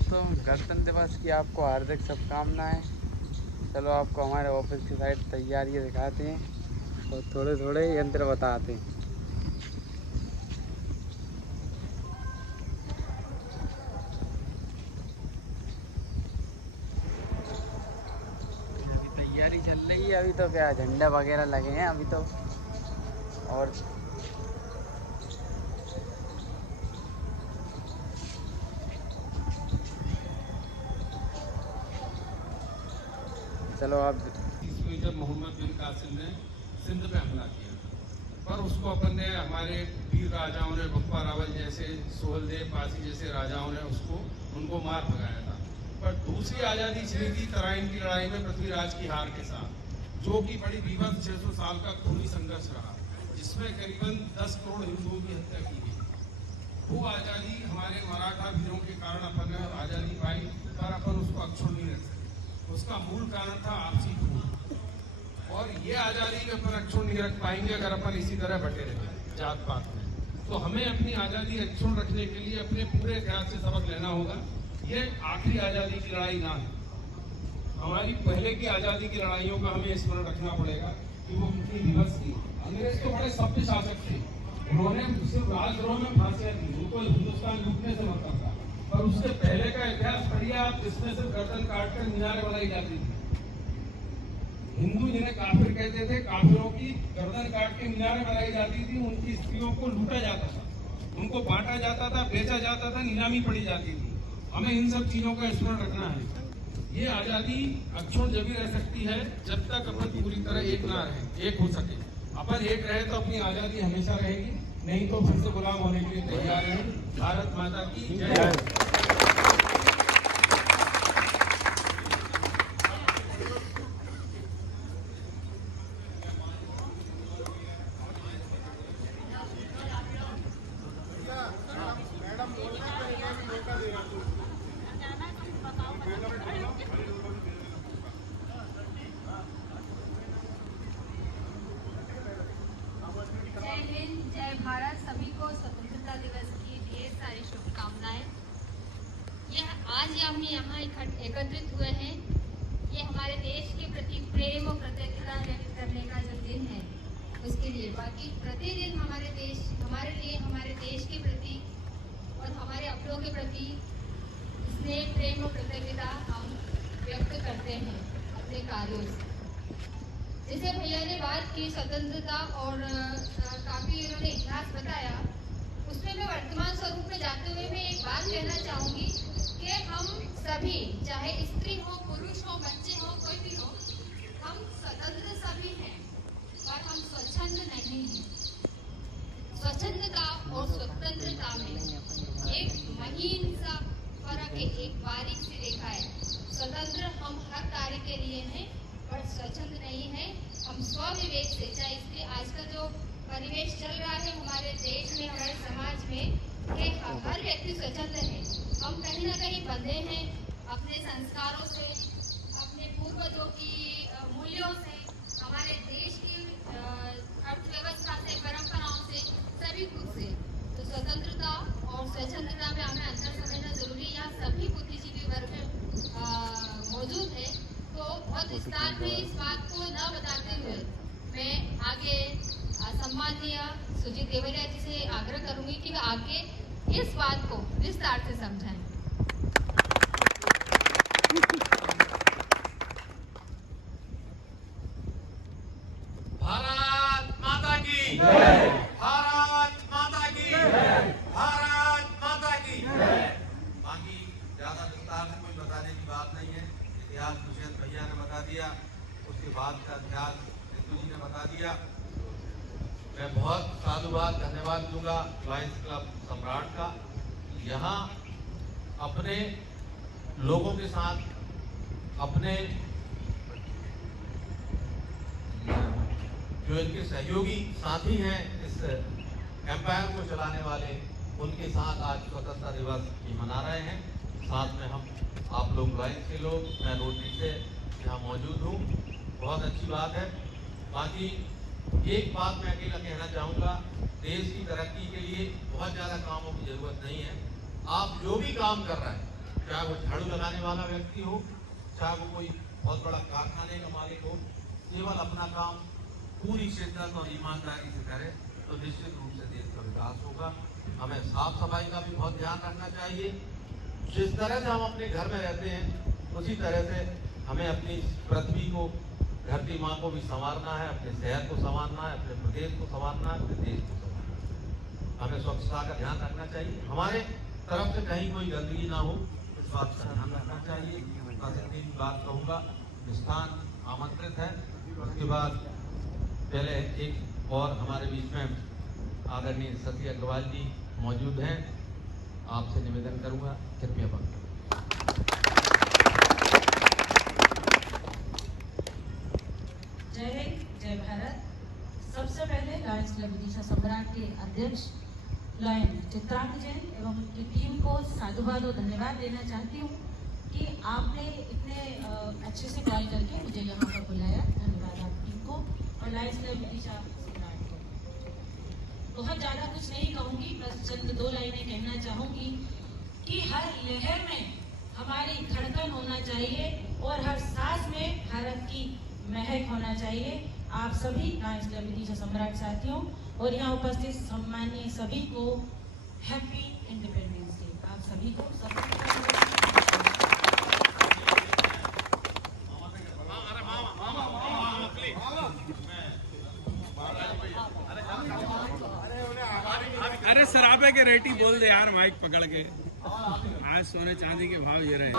दोस्तों, गणतंत्र दिवस की आपको हार्दिक शुभकामनाएं। चलो आपको हमारे ऑफिस की साइड तैयारियां दिखाते हैं और थोड़े थोड़े यंत्र बताते हैं। अभी तैयारी चल रही है। अभी तो क्या झंडे वगैरह लगे हैं अभी तो। और चलो आप इसमें जब मोहम्मद बिन कासिम ने सिंध पे हमला किया, पर उसको अपन ने हमारे वीर राजाओं ने, बप्पा रावल जैसे, सोहलदेव पासी जैसे राजाओं ने उनको मार भगाया था। पर दूसरी आज़ादी छिड़ी थी तराइन की लड़ाई में पृथ्वीराज की हार के साथ, जो कि बड़ी विवश 600 साल का खूनी संघर्ष रहा, जिसमें करीबन 10 करोड़ हिंदुओं की हत्या की गई। वो आज़ादी हमारे मराठा वीरों के कारण अपन ने आज़ादी पाई, पर अपन उसको अक्षुण्ण नहीं रख सके। उसका मूल कारण था आपसी खून, और ये आज़ादी में अपन अक्षुण्ण नहीं रख पाएंगे अगर अपन इसी तरह बटे रहे जात पात में। तो हमें अपनी आज़ादी अक्षुण्ण रखने के लिए अपने पूरे इतिहास से सबक लेना होगा। ये आखिरी आज़ादी की लड़ाई ना है, हमारी पहले की आज़ादी की लड़ाइयों का हमें स्मरण रखना पड़ेगा कि वो कितनी विवश थी। अंग्रेज तो बड़े सभ्य शासक थे, उन्होंने सिर्फ राजद्रोह में फांसियां दी, उनको हिंदुस्तान लूटने से मतलब था। और उससे पहले का इतिहास पढ़िए आप, जिसमें सिर्फ गर्दन काटकर मीनारें बनाई जाती थी। हिंदू जिन्हें काफिर कहते थे, काफिरों की गर्दन काट के मीनारें बनाई जाती थी, उनकी स्त्रियों को लूटा जाता था, उनको बांटा जाता था, बेचा जाता था, नीलामी पड़ी जाती थी। हमें इन सब चीजों का स्मरण रखना है। ये आजादी अक्षुण्ण जब भी रह सकती है जब तक अपन पूरी तरह एक ना रहे, एक हो सके। अपन एक रहे तो अपनी आजादी हमेशा रहेगी, नहीं तो फिर से गुलाम होने के लिए तैयार है। भारत माता की जय। जय भारत। सभी को स्वतंत्रता दिवस की ढेर सारी शुभकामनाएं। यह आज हम यहाँ एकत्रित हुए हैं, ये हमारे देश के प्रति प्रेम और कृतज्ञता व्यक्त करने का जो दिन है उसके लिए। बाकी प्रतिदिन हमारे लिए हमारे देश के प्रति और हमारे अपनों के प्रति स्नेह, प्रेम और कृतज्ञता हम व्यक्त करते हैं अपने कार्यों से। जैसे भैया ने बात की स्वतंत्रता और काफी उन्होंने इतिहास बताया, उसमें मैं वर्तमान स्वरूप में जाते हुए मैं एक बात कहना चाहूंगी कि हम सभी, चाहे स्त्री हो, पुरुष हो, बच्चे हो, कोई भी हो, हम स्वतंत्र सभी हैं और हम स्वच्छंद नहीं हैं। स्वच्छंदता और स्वतंत्रता में एक महीन सा फर्क है, एक बारीक सी रेखा है। स्वतंत्र हम हर कार्य के लिए हैं और स्वच्छंद नहीं है। हम स्वविवेक से, चाहे इसके आज का जो परिवेश चल रहा है हमारे देश में, हमारे समाज में, कि हर व्यक्ति स्वच्छंद है। हम कहीं ना कहीं बंधे हैं अपने संस्कारों से, अपने पूर्वजों की मूल्यों से, हमारे देश की अर्थव्यवस्था से, परंपराओं से, सभी कुछ से। तो स्वतंत्रता और स्वच्छंदता में हमें अंतर समझना जरूरी है। यहाँ सभी बुद्धिजीवी वर्ग मौजूद है, तो बहुत विस्तार में इस बात को न बताते हुए मैं आगे सम्माननीय सुजीत देवरिया जी से आग्रह करूंगी कि आगे इस बात को विस्तार से समझाएं। भारत माता की जय। भारत माता की जय। भारत माता की जय। बाकी ज्यादा विस्तार से कोई बताने की बात नहीं है। इतिहास कुशेंद्र भैया ने बता दिया, उसके बाद का इतिहास सिद्धू जी ने बता दिया। मैं बहुत साधुवाद धन्यवाद दूंगा लायंस क्लब सम्राट का, यहाँ अपने लोगों के साथ, अपने जो इनके सहयोगी साथी हैं इस एम्पायर को चलाने वाले, उनके साथ आज स्वतंत्रता दिवस भी मना रहे हैं। साथ में हम आप लोग लायंस के लोग, मैं रोटरी से यहाँ मौजूद हूँ, बहुत अच्छी बात है। बाकी एक बात मैं अकेला कहना चाहूँगा, देश की तरक्की के लिए बहुत ज़्यादा कामों की ज़रूरत नहीं है। आप जो भी काम कर रहे हैं, चाहे वो झाड़ू लगाने वाला व्यक्ति हो, चाहे वो कोई बहुत बड़ा कारखाने का मालिक हो, केवल अपना काम पूरी शिद्दत और ईमानदारी से करे तो निश्चित रूप से देश का विकास होगा। हमें साफ सफाई का भी बहुत ध्यान रखना चाहिए। जिस तरह से हम अपने घर में रहते हैं उसी तरह से हमें अपनी पृथ्वी को, धरती माँ को भी संवारना है, अपने शहर को संवारना है, अपने प्रदेश को संवारना है, अपने देश को संवारना है। हमें स्वच्छता का ध्यान रखना चाहिए, हमारे तरफ से कहीं कोई गंदगी ना हो, इस बात का ध्यान रखना चाहिए। बस इतनी बात कहूँगा। स्थान आमंत्रित है। उसके बाद पहले एक और हमारे बीच में आदरणीय सती अग्रवाल जी मौजूद हैं। आपसे निवेदन करूँगा, कृपया बात। जय हिंद, जय भारत। सबसे पहले लायंस क्लब विदिशा सम्राट के अध्यक्ष लायन चित्रांग जैन एवं उनकी टीम को साधुवाद और धन्यवाद देना चाहती हूँ कि आपने इतने अच्छे से कॉल करके मुझे यहाँ पर बुलाया। धन्यवाद आप टीम को और लायंस क्लब विदिशा सम्राट को। बहुत ज़्यादा कुछ नहीं कहूँगी, बस चंद 2 लाइनें कहना चाहूँगी कि हर लहर में हमारी धड़कन होना चाहिए और हर सांस में भारत की महक होना चाहिए। आप सभी लायंस क्लब विदिशा सम्राट साथियों और यहाँ उपस्थित सम्मानीय सभी को हैप्पी इंडिपेंडेंस डे। आप सभी को अरे सराबे के रेटी बोल दे यार, माइक पकड़ के। आज सोने चांदी के भाव ये रहे।